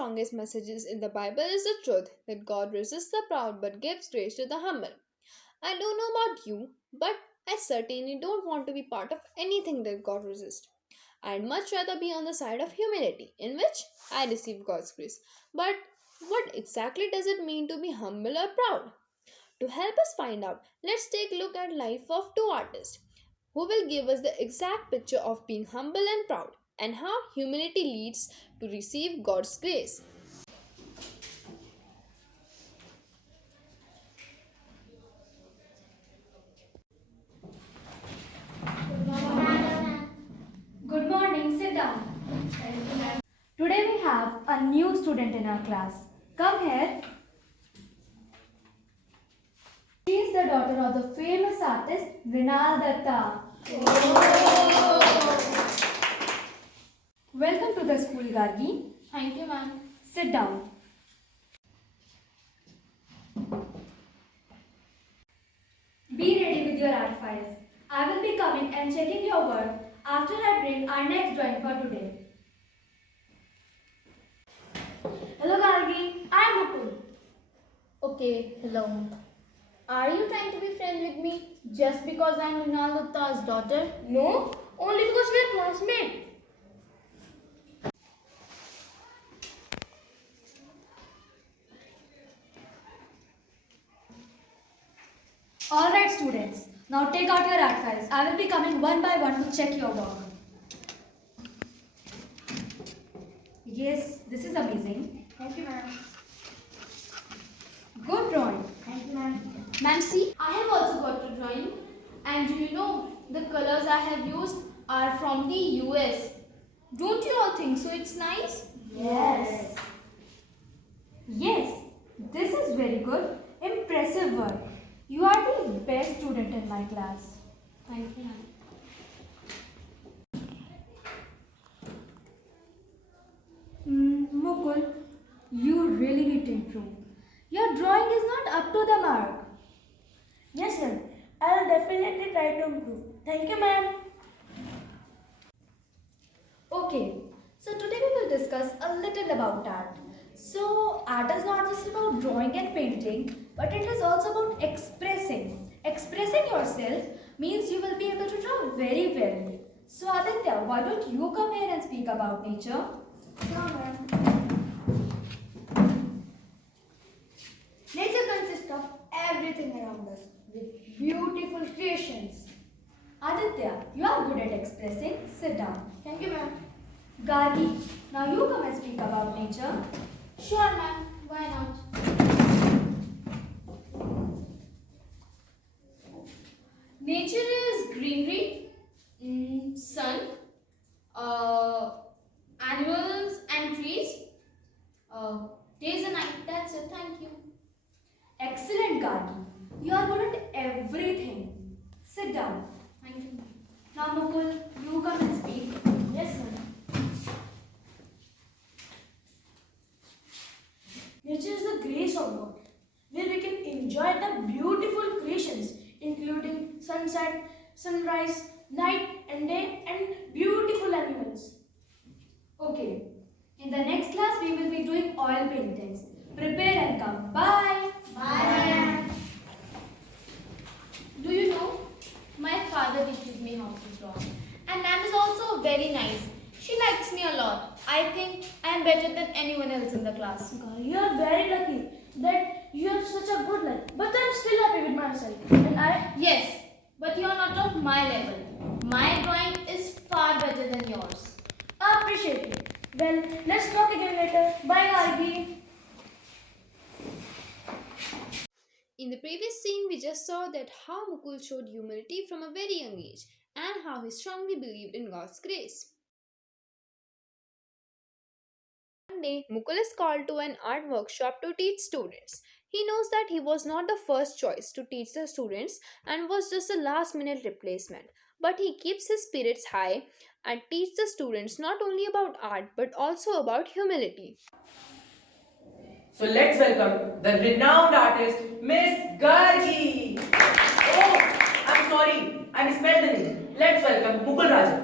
strongest messages in the Bible is the truth that God resists the proud but gives grace to the humble. I don't know about you, but I certainly don't want to be part of anything that God resists. I'd much rather be on the side of humility, in which I receive God's grace. But what exactly does it mean to be humble or proud? To help us find out, let's take a look at life of two artists who will give us the exact picture of being humble and proud and how humility leads to receive God's grace. Good morning, sit down. Today we have a new student in our class. Come here. She is the daughter of the famous artist Mrinal Datta. Welcome to the school, Gargi. Thank you, ma'am. Sit down. Be ready with your art files. I will be coming and checking your work after I bring our next drawing for today. Hello, Gargi. I am Mukul. Okay, hello. Are you trying to be friends with me just because I'm Rinal Datta's daughter? No, only because we are classmates. Alright students, now take out your art files. I will be coming one by one to check your work. Yes, this is amazing. Thank you, ma'am. Good drawing. Thank you, ma'am. Ma'am, see, I have also got a drawing. And do you know, the colors I have used are from the US. Don't you all think so? It's nice? Yes. Yes, this is very good. Impressive work. You are the best student in my class. Thank you, ma'am. Mukul, you really need to improve. Your drawing is not up to the mark. Yes, ma'am. I'll definitely try to improve. Thank you, ma'am. Okay, so today we will discuss a little about art. So, art is not just about drawing and painting, but it is also about expressing. Expressing yourself means you will be able to draw very well. So, Aditya, why don't you come here and speak about nature? Sure, ma'am. Nature consists of everything around us with beautiful creations. Aditya, you are good at expressing. Sit down. Thank you, ma'am. Gargi, now you come and speak about nature. Sure, ma'am. Why not? Nature is greenery, sun, animals and trees, days and night. That's it. Thank you. Excellent, Gargi. You are good at everything. Sit down. Thank you. Now, Mukul, you come and speak. Yes, ma'am. Nature is the grace of God, where we can enjoy the beautiful creations, including sunset, sunrise, night and day, and beautiful animals. Okay. In the next class, we will be doing oil paintings. Prepare and come. Bye. Bye. Do you know, my father teaches me how to draw. And ma'am is also very nice. She likes me a lot. I think I am better than anyone else in the class. You are very lucky that you have such a good life. But I'm still happy with myself. And I Yes, but you are not of my level. My drawing is far better than yours. appreciate it. Well, let's talk again later. Bye, Gargi. In the previous scene, we just saw that how Mukul showed humility from a very young age and how he strongly believed in God's grace. One day, Mukul is called to an art workshop to teach students. He knows that he was not the first choice to teach the students and was just a last minute replacement. But he keeps his spirits high and teaches the students not only about art but also about humility. So let's welcome the renowned artist, Miss Gargi. Oh, I'm sorry, I misspelled the name. Let's welcome Mukul Rajan.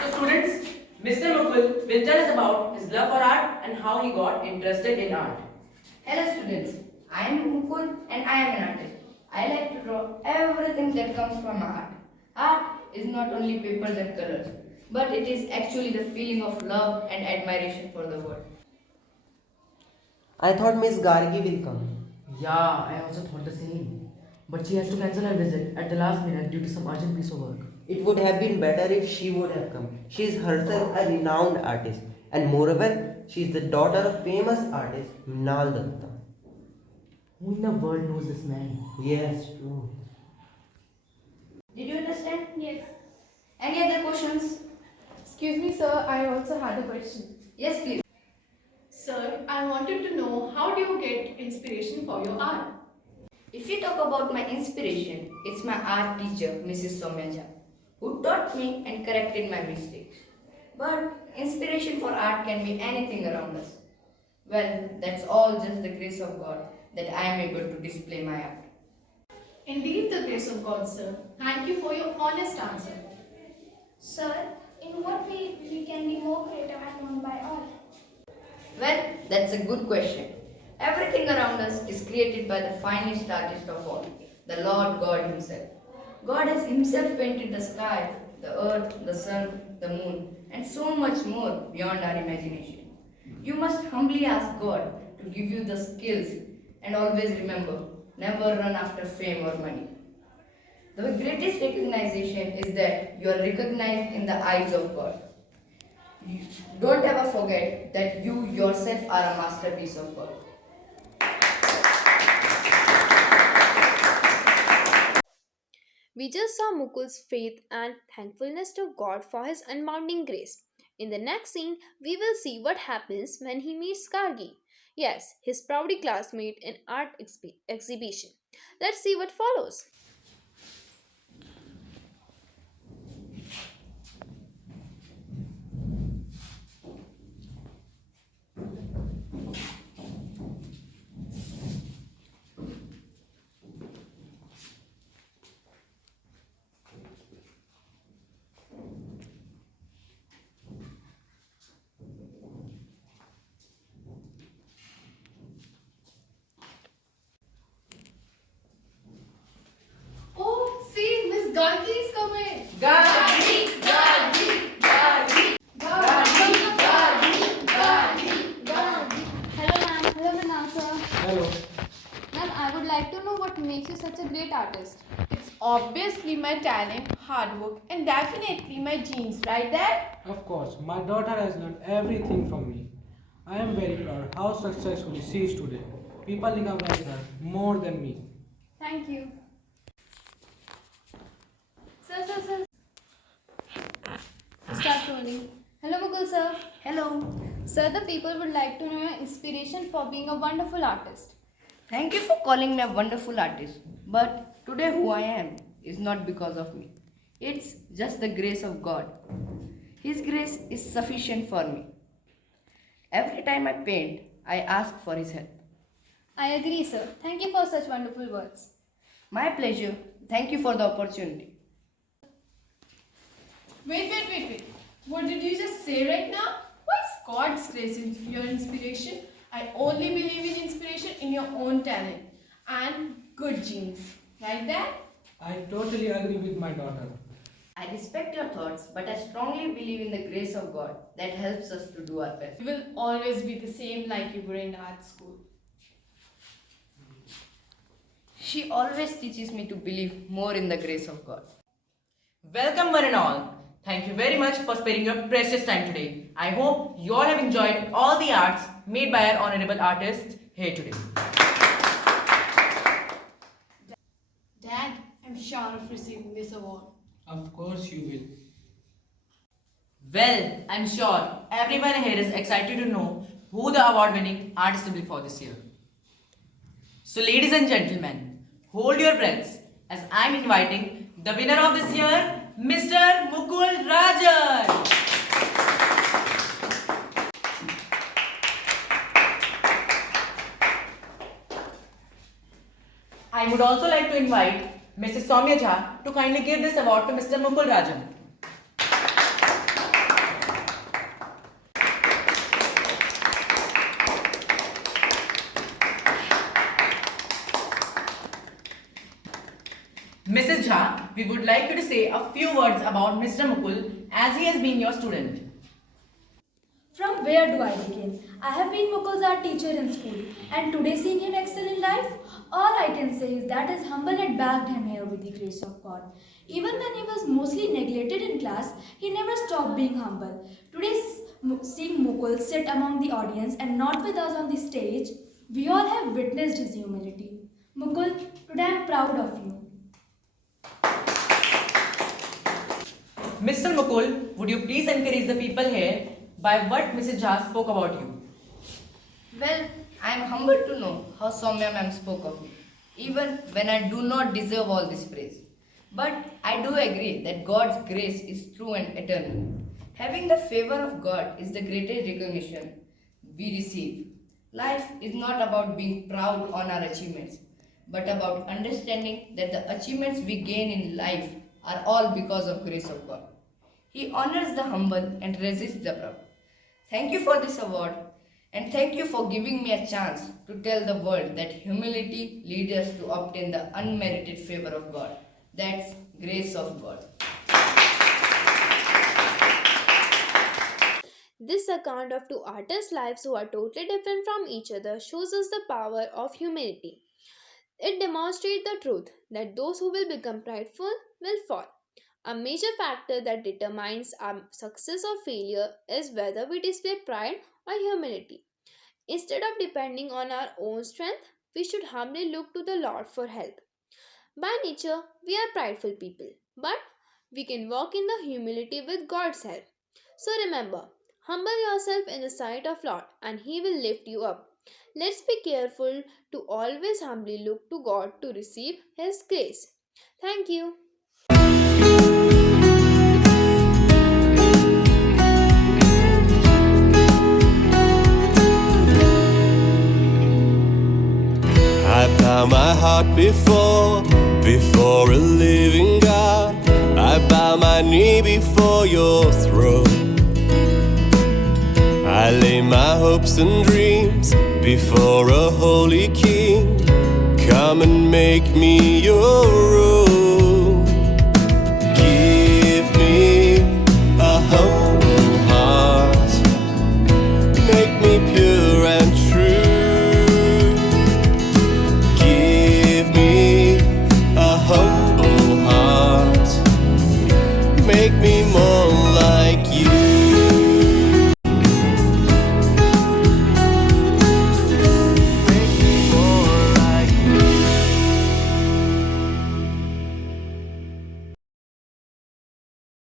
So students, Mr. Mukul will tell us about his love for art and how he got interested in art. Hello students, I am Mukul and I am an artist. I like to draw everything that comes from art. Art is not only papers and colors, but it is actually the feeling of love and admiration for the world. I thought Miss Gargi will come. Yeah, I also thought the same. But she has to cancel her visit at the last minute due to some urgent piece of work. It would have been better if she would have come. She is herself a renowned artist, and moreover, she is the daughter of famous artist Mrinal Datta. Who in the world knows this man? Yes, true. Did you understand? Yes. Any other questions? Excuse me, sir, I also had a question. Yes, please. Sir, I wanted to know how do you get inspiration for your art? If you talk about my inspiration, it's my art teacher, Mrs. Somyaja, who taught me and corrected my mistakes. But inspiration for art can be anything around us. Well, that's all just the grace of God that I am able to display my art. Indeed, the grace of God, sir. Thank you for your honest answer. Sir, in what way we can be more creative and known by art? Well, that's a good question. Everything around us is created by the finest artist of all, the Lord God Himself. God has Himself painted the sky, the earth, the sun, the moon, and so much more beyond our imagination. You must humbly ask God to give you the skills and always remember, never run after fame or money. The greatest recognition is that you are recognized in the eyes of God. Don't ever forget that you yourself are a masterpiece of God. We just saw Mukul's faith and thankfulness to God for his unbounding grace. In the next scene, we will see what happens when he meets Gargi. Yes, his proudly classmate in art exhibition. Let's see what follows. Oh, see, Miss Gargi is coming. Gargi! Gargi! Gargi! Hello, ma'am. Hello, Vinam, sir. Hello. Ma'am, I would like to know what makes you such a great artist. It's obviously my talent, hard work, and definitely my genes, right, Dad? Of course, my daughter has learned everything from me. I am very proud how successfully she is today. People recognize her more than me. Thank you. Sir. Start rolling. Hello, Mukul, sir. Hello. Sir, the people would like to know your inspiration for being a wonderful artist. Thank you for calling me a wonderful artist. But today, who I am is not because of me. It's just the grace of God. His grace is sufficient for me. Every time I paint, I ask for His help. I agree, sir. Thank you for such wonderful words. My pleasure. Thank you for the opportunity. Wait. What did you just say right now? What's God's grace in your inspiration? I only believe in inspiration in your own talent and good genes. Right, Dad? I totally agree with my daughter. I respect your thoughts, but I strongly believe in the grace of God that helps us to do our best. You will always be the same like you were in art school. She always teaches me to believe more in the grace of God. Welcome, one and all. Thank you very much for sparing your precious time today. I hope you all have enjoyed all the arts made by our honorable artists here today. Dad, I'm sure of receiving this award. Of course you will. Well, I'm sure everyone here is excited to know who the award-winning artist will be for this year. So, ladies and gentlemen, hold your breaths as I'm inviting the winner of this year, Mr. Mukul Rajan. I would also like to invite Mrs. Soumya Jha to kindly give this award to Mr. Mukul Rajan. we would like you to say a few words about Mr. Mukul as he has been your student. From where do I begin? I have been Mukul's art teacher in school, and today seeing him excel in life, all I can say is that his humble had backed him here with the grace of God. Even when he was mostly neglected in class, he never stopped being humble. Today, seeing Mukul sit among the audience and not with us on the stage, we all have witnessed his humility. Mukul, today I am proud of you. Mr. Mukul, would you please encourage the people here by what Mrs. Jha spoke about you? Well, I am humbled to know how Soumya ma'am spoke of me, even when I do not deserve all this praise. But I do agree that God's grace is true and eternal. Having the favor of God is the greatest recognition we receive. Life is not about being proud on our achievements, but about understanding that the achievements we gain in life are all because of grace of God. He honors the humble and resists the proud. Thank you for this award, and thank you for giving me a chance to tell the world that humility leads us to obtain the unmerited favor of God. That's grace of God. This account of two artists' lives who are totally different from each other shows us the power of humility. It demonstrates the truth that those who will become prideful will fall. A major factor that determines our success or failure is whether we display pride or humility. Instead of depending on our own strength, we should humbly look to the Lord for help. By nature, we are prideful people, but we can walk in the humility with God's help. So remember, humble yourself in the sight of Lord and he will lift you up. Let's be careful to always humbly look to God to receive his grace. Thank you. I bow my heart before a living God. I bow my knee before your throne. I lay my hopes and dreams before a holy king. Come and make me your own.